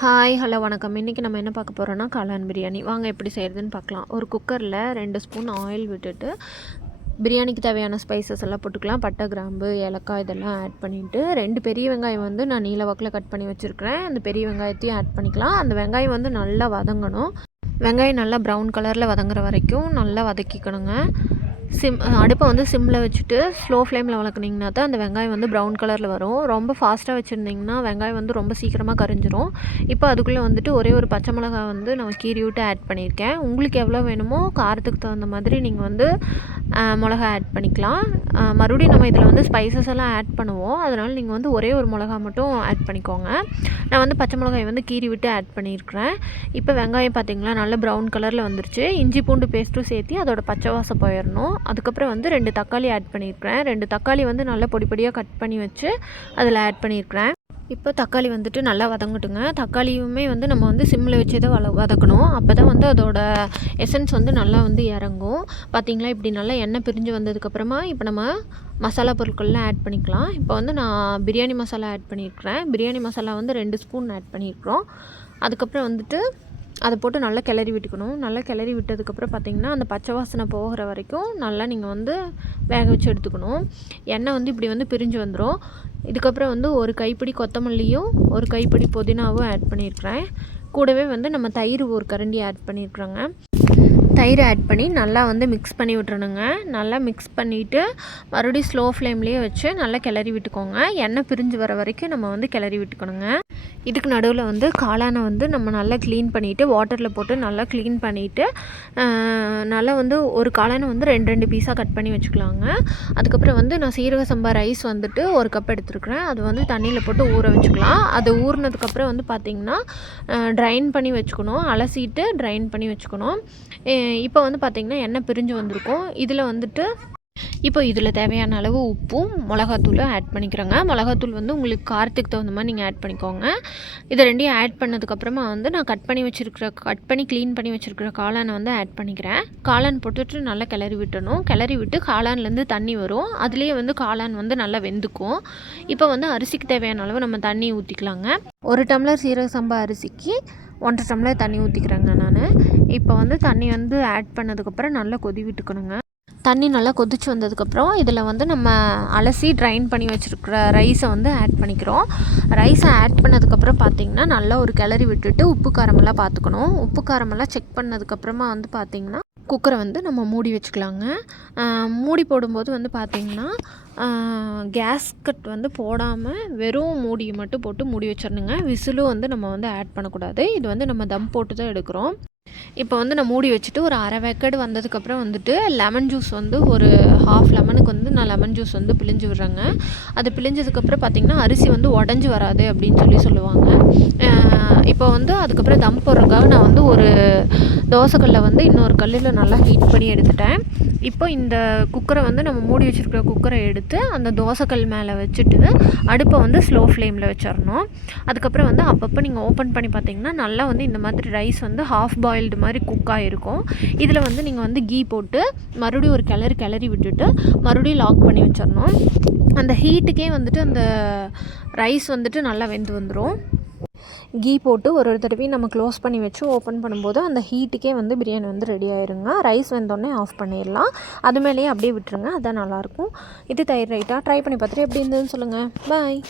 Hi hello வணக்கம். இன்றைக்கி நம்ம என்ன பார்க்க போகிறோன்னா காளான் பிரியாணி. வாங்க எப்படி செய்கிறதுன்னு பார்க்கலாம். ஒரு குக்கரில் 2 ஸ்பூன் ஆயில் விட்டுட்டு பிரியாணிக்கு தேவையான ஸ்பைசஸ் எல்லாம் போட்டுக்கலாம். பட்டை, கிராம்பு, ஏலக்காய் இதெல்லாம் ஆட் பண்ணிவிட்டு 2 பெரிய வெங்காயம் வந்து நான் நீல வாக்கில் கட் பண்ணி வச்சுருக்கிறேன். அந்த பெரிய வெங்காயத்தையும் ஆட் பண்ணிக்கலாம். அந்த வெங்காயம் வந்து நல்லா வதங்கணும். வெங்காயம் நல்லா ப்ரௌன் கலரில் வதங்குற வரைக்கும் நல்லா வதக்கிக்கணுங்க. அடுப்பை வந்து சிம்மில் வச்சுட்டு ஸ்லோ ஃப்ளேமில் வளர்க்குனிங்கன்னா தான் அந்த வெங்காயம் வந்து ப்ரௌன் கலரில் வரும். ரொம்ப ஃபாஸ்ட்டாக வச்சுருந்திங்கன்னா வெங்காயம் வந்து ரொம்ப சீக்கிரமாக கரிஞ்சிரும். இப்போ அதுக்குள்ளே வந்துட்டு ஒரே ஒரு பச்சை மிளகாய் வந்து நான் கீறி விட்டு ஆட் பண்ணியிருக்கேன். உங்களுக்கு எவ்வளோ வேணுமோ காரத்துக்கு தகுந்த மாதிரி நீங்கள் வந்து மிளகா ஆட் பண்ணிக்கலாம். மறுபடியும் நம்ம இதில் வந்து ஸ்பைசஸ் எல்லாம் ஆட் பண்ணுவோம். அதனால் நீங்கள் வந்து ஒரே ஒரு மிளகா மட்டும் ஆட் பண்ணிக்கோங்க. நான் வந்து பச்சை மிளகாய் வந்து கீறி விட்டு ஆட் பண்ணியிருக்கிறேன். இப்போ வெங்காயம் பார்த்திங்களா நல்லா ப்ரௌன் கலரில் வந்துருச்சு. இஞ்சி பூண்டு பேஸ்ட்டும் சேர்த்து அதோட பச்சை வாசம் போயிடணும். அதுக்கப்புறம் வந்து 2 தக்காளி ஆட் பண்ணியிருக்கிறேன். 2 தக்காளி வந்து நல்லா பொடி பொடியாக கட் பண்ணி வச்சு அதில் ஆட் பண்ணியிருக்கிறேன். இப்போ தக்காளி வந்துட்டு நல்லா வதங்கட்டுங்க. தக்காளியுமே வந்து நம்ம வந்து சிம்மில் வச்சு தான் வதக்கணும். அப்போ தான் வந்து அதோட எசன்ஸ் வந்து நல்லா வந்து இறங்கும். பார்த்திங்களா இப்படி நல்லா எண்ணெய் பிரிஞ்சு வந்ததுக்கப்புறமா இப்போ நம்ம மசாலா பொருட்கள்லாம் ஆட் பண்ணிக்கலாம். இப்போ வந்து நான் பிரியாணி மசாலா ஆட் பண்ணியிருக்கிறேன். பிரியாணி மசாலா வந்து 2 ஸ்பூன் ஆட் பண்ணியிருக்கிறோம். அதுக்கப்புறம் வந்துட்டு அதை போட்டு நல்லா கிளறி விட்டுக்கணும். நல்லா கிளறி விட்டதுக்கப்புறம் பார்த்திங்கன்னா அந்த பச்சை வாசனை போகிற வரைக்கும் நல்லா நீங்கள் வந்து வேக வச்சு எடுத்துக்கணும். எண்ணெய் வந்து இப்படி வந்து பிரிஞ்சு வந்துடும். இதுக்கப்புறம் வந்து ஒரு கைப்பிடி கொத்தமல்லியும் ஒரு கைப்பிடி புதினாவும் ஆட் பண்ணியிருக்கிறேன். கூடவே வந்து நம்ம தயிர் ஒரு கரண்டி ஆட் பண்ணியிருக்கிறோங்க. தயிர் ஆட் பண்ணி நல்லா வந்து மிக்ஸ் பண்ணி விட்டுறணுங்க. நல்லா மிக்ஸ் பண்ணிவிட்டு மறுபடியும் ஸ்லோ ஃப்ளேம்லேயே வச்சு நல்லா கிளறி விட்டுக்கோங்க. எண்ணெய் பிரிஞ்சு வர வரைக்கும் நம்ம வந்து கிளறி விட்டுக்கணுங்க. இதுக்கு நடுவில் வந்து காளானை வந்து நம்ம நல்லா க்ளீன் பண்ணிவிட்டு வாட்டரில் போட்டு நல்லா க்ளீன் பண்ணிவிட்டு நல்லா வந்து ஒரு காளானை வந்து 2 பீஸாக கட் பண்ணி வச்சுக்கலாங்க. அதுக்கப்புறம் வந்து நான் சீரக சம்பா ரைஸ் வந்துட்டு 1 கப் எடுத்துருக்கிறேன். அது வந்து தண்ணியில் போட்டு ஊற வச்சுக்கலாம். அது ஊறினதுக்கப்புறம் வந்து பார்த்திங்கன்னா ட்ரைன் பண்ணி வச்சுக்கணும். அலசிட்டு ட்ரைன் பண்ணி வச்சுக்கணும். இப்போ வந்து பார்த்திங்கன்னா எண்ணெய் பிரிஞ்சு வந்திருக்கும். இதில் வந்துட்டு இப்போ இதில் தேவையான அளவு உப்பும் மிளகாத்தூளும் ஆட் பண்ணிக்கிறேங்க. மிளகாத்தூள் வந்து உங்களுக்கு காரத்துக்கு தகுந்த மாதிரி நீங்கள் ஆட் பண்ணிக்கோங்க. இதை 2ஐயும் ஆட் பண்ணதுக்கப்புறமா வந்து நான் கட் பண்ணி க்ளீன் பண்ணி வச்சுருக்கிற காளானை வந்து ஆட் பண்ணிக்கிறேன். காளான் போட்டுட்டு நல்லா கிளறி விட்டணும். கிளறி விட்டு காளான்லேருந்து தண்ணி வரும். அதுலேயே வந்து காளான் வந்து நல்லா வெந்துக்கும். இப்போ வந்து அரிசிக்கு தேவையான அளவு நம்ம தண்ணி ஊற்றிக்கலாங்க. 1 டம்ளர் சீரக சம்பா அரிசிக்கு 1.5 டம்ளர் தண்ணி ஊற்றிக்கிறேங்க நான். இப்போ வந்து தண்ணி வந்து ஆட் பண்ணதுக்கப்புறம் நல்லா கொதி விட்டுக்கணுங்க. தண்ணி நல்லா கொதிச்சு வந்ததுக்கப்புறம் இதில் வந்து நம்ம அலசி ட்ரைன் பண்ணி வச்சுருக்கிற ரைஸை வந்து ஆட் பண்ணிக்கிறோம். ரைஸை ஆட் பண்ணதுக்கப்புறம் பார்த்திங்கன்னா நல்லா ஒரு கிளறி விட்டுட்டு உப்பு காரமெல்லாம் பார்த்துக்கணும். உப்பு காரமெல்லாம் செக் பண்ணதுக்கப்புறமா வந்து பார்த்திங்கன்னா குக்கரை வந்து நம்ம மூடி வச்சுக்கலாங்க. மூடி போடும்போது வந்து பார்த்திங்கன்னா கேஸ்கட் வந்து போடாமல் வெறும் மூடியை மட்டும் போட்டு மூடி வச்சிடணுங்க. விசிலும் வந்து நம்ம வந்து ஆட் பண்ணக்கூடாது. இது வந்து நம்ம தம் போட்டு தான் எடுக்கிறோம். இப்போ வந்து நான் மூடி வச்சுட்டு ஒரு அரை வேக்காடு வந்ததுக்கப்புறம் வந்துட்டு லெமன் ஜூஸ் வந்து ஒரு ஹாஃப் லெமனுக்கு வந்து நான் லெமன் ஜூஸ் வந்து பிழிஞ்சு விடுறேங்க. அது பிழிஞ்சதுக்கப்புறம் பார்த்திங்கன்னா அரிசி வந்து உடஞ்சி வராது அப்படின்னு சொல்லுவாங்க. இப்போ வந்து அதுக்கப்புறம் தம் போடுறதுக்காக நான் வந்து ஒரு தோசைக்கல்லை வந்து இன்னொரு கல்லில் நல்லா ஹீட் பண்ணி எடுத்துட்டேன். இப்போ இந்த குக்கரை வந்து நம்ம மூடி வச்சுருக்கிற குக்கரை எடுத்து அந்த தோசைக்கல் மேலே வச்சுட்டு அடுப்பை வந்து ஸ்லோ ஃப்ளேமில் வச்சிடணும். அதுக்கப்புறம் வந்து அப்பப்போ நீங்கள் ஓப்பன் பண்ணி பார்த்திங்கன்னா நல்லா வந்து இந்த மாதிரி ரைஸ் வந்து ஹாஃப் பாயில்டு மாதிரி குக் ஆகிருக்கும். இதில் வந்து நீங்கள் வந்து கீ போட்டு மறுபடியும் ஒரு கிளறி விட்டுட்டு மறுபடியும் லாக் பண்ணி வச்சிடணும். அந்த ஹீட்டுக்கே வந்துட்டு அந்த ரைஸ் வந்துட்டு நல்லா வெந்து வந்துடும். கீ போட்டு ஒரு தடவையும் நம்ம க்ளோஸ் பண்ணி வச்சு ஓப்பன் பண்ணும்போது அந்த ஹீட்டுக்கே வந்து பிரியாணி வந்து ரெடி ஆயிருங்க. ரைஸ் வெந்தோடனே ஆஃப் பண்ணிடலாம். அது மேலேயே அப்படியே விட்டுருங்க. அதுதான் நல்லாயிருக்கும். இது தயிர் ரைட்டாக ட்ரை பண்ணி பார்த்துட்டு எப்படி இருந்ததுன்னு சொல்லுங்கள். பாய்.